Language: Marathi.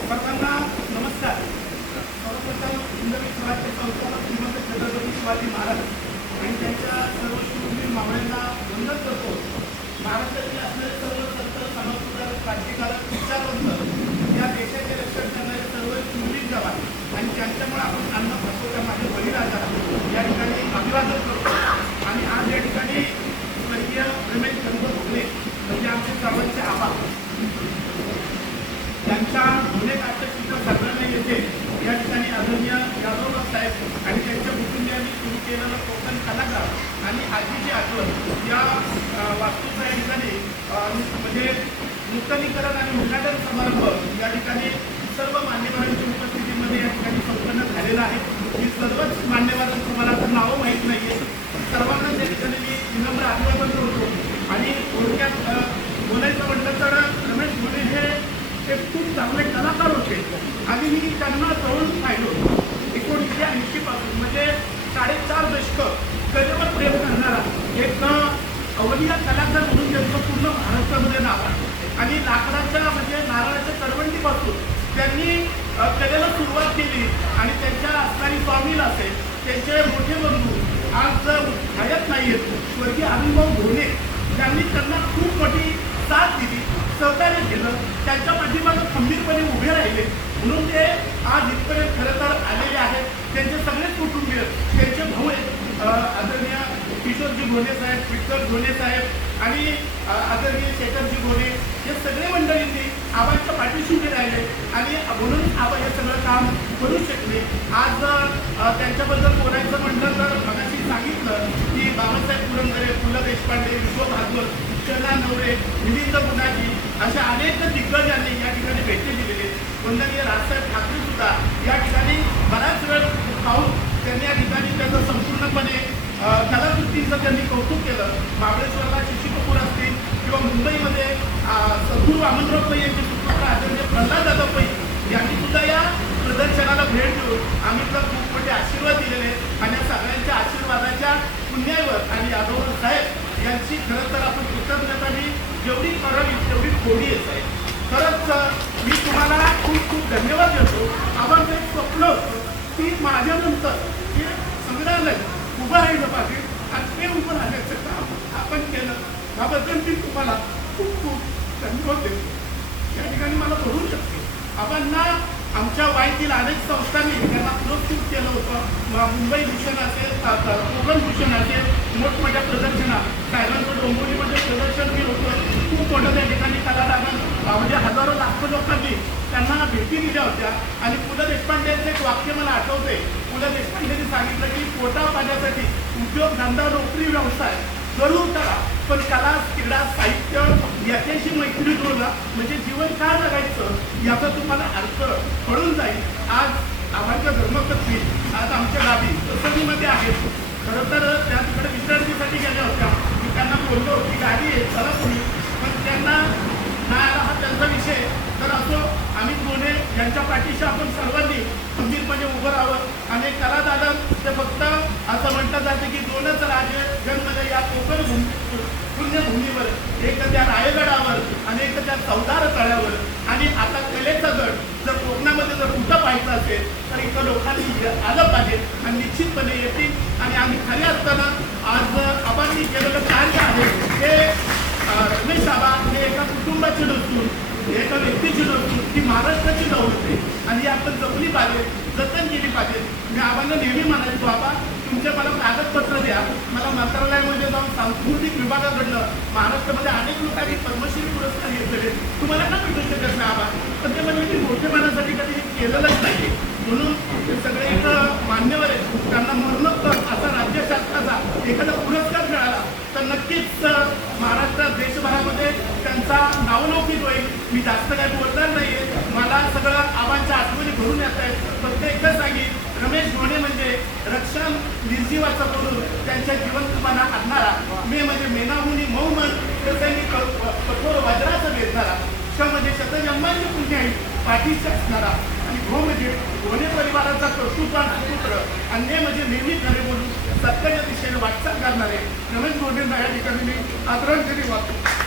सर्वांना नमस्कार. सर्वप्रथम हिंदवी स्वराज्य संस्थापक श्रीमंत छत्रपती शिवाजी महाराज आणि त्यांच्या सर्व मावळ्यांना वंदन करतो. महाराष्ट्रातील असलेले सर्व संत समाजसुधारक राज्य विचारवंत या देशाचे रक्षण करणारे सर्व शूरवीर जवान आणि त्यांच्यामुळे आपण अन्न खातो त्या माझे बळीराजा या ठिकाणी अभिवादन करतो आणि आज या ठिकाणी स्वर्गीय रमेश चंद्र भोगले म्हणजे आमचे सर्वांचे आभार त्यांच्या गुन्हे काट्यचित्र सगळ्यांना येथे या ठिकाणी आदरणीय यादव साहेब आणि त्यांच्या कुटुंबियांनी सुरू केलेलं कोकण कलाकार आणि आजीची आठवण या अ, वास्तूचा या ठिकाणी अ, म्हणजे नूतनीकरण आणि उद्घाटन समारंभ या ठिकाणी सर्व मान्यवरांच्या उपस्थितीमध्ये या ठिकाणी संपन्न झालेला आहे. मी सर्वच मान्यवरांचं मला तर नावं माहीत नाही आहे सर्वांना त्या ठिकाणी मी विनम्र अभिवादन करतो आणि थोडक्यात बोलायचं म्हटलं तर रमेश मुले हे ते खूप चांगले कलाकार होते. आणि मी त्यांना जवळून पाहिलो एकोणीसशे ऐंशी पासून म्हणजे साडेचार दशक कलेवर प्रेम करणारा एक अवलिया कलाकार म्हणून त्यांचं पूर्ण महाराष्ट्रामध्ये नाव आहे. आणि लाकडाच्या म्हणजे नारळाच्या करवंटीपासून त्यांनी कलेला सुरुवात केली. आणि त्यांच्या असणारी स्वामील असेल त्यांचे मोठे बंधू आज हयात नाही आहेत स्वर्गीय अनुभव घोणे त्यांनी त्यांना खूप मोठी साथ दिली सहकार्य केलं त्यांच्या पाठीमागं खंबीरपणे उभे राहिले. म्हणून ते आज इथपर्यंत खरं तर आलेले आहेत. त्यांचे सगळेच कुटुंबीय त्यांचे भाऊ आहेत. आदरणीय किशोरजी घोणे साहेब विठ्ठल घोणे साहेब आणि आदरणीय शेखरजी घोणे हे सगळे मंडळींनी आबांच्या पाठीशी उभे राहिले आणि म्हणून आबा हे सगळं काम करू शकले. आज जर त्यांच्याबद्दल बोलायचं म्हटलं तर मगाशी सांगितलं की बाबासाहेब पुरंदरे पु ल देशपांडे विश्व भागवत चला नवरे मिलिंद गुणाजी अशा अनेक दिग्गजांनी या ठिकाणी भेटी दिलेले वंदनीय राजसाहेब ठाकरे सुद्धा या ठिकाणी बराच वेळ पाहून त्यांनी या ठिकाणी त्याचं संपूर्णपणे अ, त्यांनी कौतुक केलं. महाबळेश्वरला शशी कपूर असतील किंवा मुंबईमध्ये अ, सद्गुरू वामनराव पै यांचे सुपुत्र आचार्य म्हणजे प्रल्हाद जाधव पै यांनी सुद्धा या प्रदर्शनाला भेट देऊन आम्ही तर खूप मोठे आशीर्वाद दिलेले आणि या सगळ्यांच्या आशीर्वादाच्या पुण्यावर आणि यादव साहेब यांची खरं तर आपण कृतज्ञताने जेवढी करावी तेवढी खोडी येत आहे खरंच मी तुम्हाला खूप खूप धन्यवाद देतो. आपण जे स्वप्न होतं. ती माझ्यानंतर हे संग्रहालय उभं राहिलं पाहिजे आणि ते उभं राहण्याचं काम आपण केलं त्याबद्दल खूप खूप धन्यवाद देतो. या ठिकाणी मला भरून शकते. आबांना आमच्या वाईतील अनेक संस्थांनी त्यांना पुरस्कृत केलं होतं. मुंबई भूषण असेल कोकण भूषण असेल मोठमोठ्या प्रदर्शनात साहेबांचं डोंबिवलीमध्ये प्रदर्शन बी होतं. खूप मोठं त्या ठिकाणी कलाकारांना म्हणजे हजारो लाखो लोकांनी त्यांना भेटी दिल्या होत्या. आणि पु. ल. देशपांडेचं एक वाक्य मला आठवते पु. ल. देशपांडेंनी सांगितलं की पोटा पाण्यासाठी उद्योग धंदा नोकरी व्यवसाय. जरूर करा पण कला क्रीडा साहित्य याच्याशी मैत्री जोडला. म्हणजे जीवन काय जगायचं याचा तुम्हाला अर्थ कळून जाईल. आज आम्हाला धर्मपत्नी आज आमच्या गावी तसदीमध्ये आहेत. खरं तर त्या तिकडे विश्रांतीसाठी गेल्या होत्या. मी त्यांना बोललो की गाडी आहे चला तुम्ही. पण त्यांना नाही आला हा त्यांचा विषय. तर असो आम्ही पुणे यांच्या पाठीशी आपण सर्व खंबीरपणे उभं राहावं आणि कलादालन ते फक्त असं म्हटलं जातं की दोनच राजे जन्मले या कोकण भूमी पुण्यभूमीवर एक त्या रायगडावर आणि एक तर त्या चौदार तळ्यावर. आणि आता कलेचा गड जर कोकणामध्ये जर कुठं पाहायचं असेल तर इथं लोकांनी आलं पाहिजे. आणि निश्चितपणे येतील. आणि आम्ही खरे असताना आज आपण केलेलं कार्य आहे हे रमेश बाबा हे एका कुटुंबाची नसून एका व्यक्तीची नसून ती महाराष्ट्राची नव्हते. आणि आपण जपली पाहिजे जतन केली पाहिजे. मी आव्हानं नेहमी म्हणायचो बाबा तुमचे मला कागदपत्र द्या. मला मंत्रालयामध्ये जाऊन सांस्कृतिक विभागाकडनं महाराष्ट्रामध्ये अनेक लोकांनी पद्मश्री पुरस्कार घेतलेले तुम्हाला का भेटू शकत नाही आबा पण ते म्हणजे मी मोठेपणासाठी कधी केलेलंच नाही. म्हणून ते सगळे एक मान्यवर आहेत. त्यांना मरणोत्तर असा राज्यशास्त्राचा एखादा पुरस्कार मिळाला तर नक्कीच महाराष्ट्रात देशभरामध्ये त्यांचा नावलौकिक होईल. मी जास्त काही बोलणार नाहीये. मला सगळं आबांच्या आठवणी भरून येत आहेत फक्त एकच सांगेन रमेश ढोणे म्हणजे रक्षण निर्जीवाचा करून त्यांच्या जिवंतपणा आणणारा मे म्हणजे मेनाहुनी मऊ मन तर त्यांनी कठोर वज्राचा घेतणारा श म्हणजे शतजन्मांची पुण्य आहे पाठीशी असणारा. आणि घो म्हणजे घोणे परिवाराचा कर्तृत्वान पुत्र अन्य म्हणजे नेहमी खरे बोलून सत्याच्या दिशेने वाटचाल करणारे. रमेश मोदींना या ठिकाणी मी आदरांजली वाटतो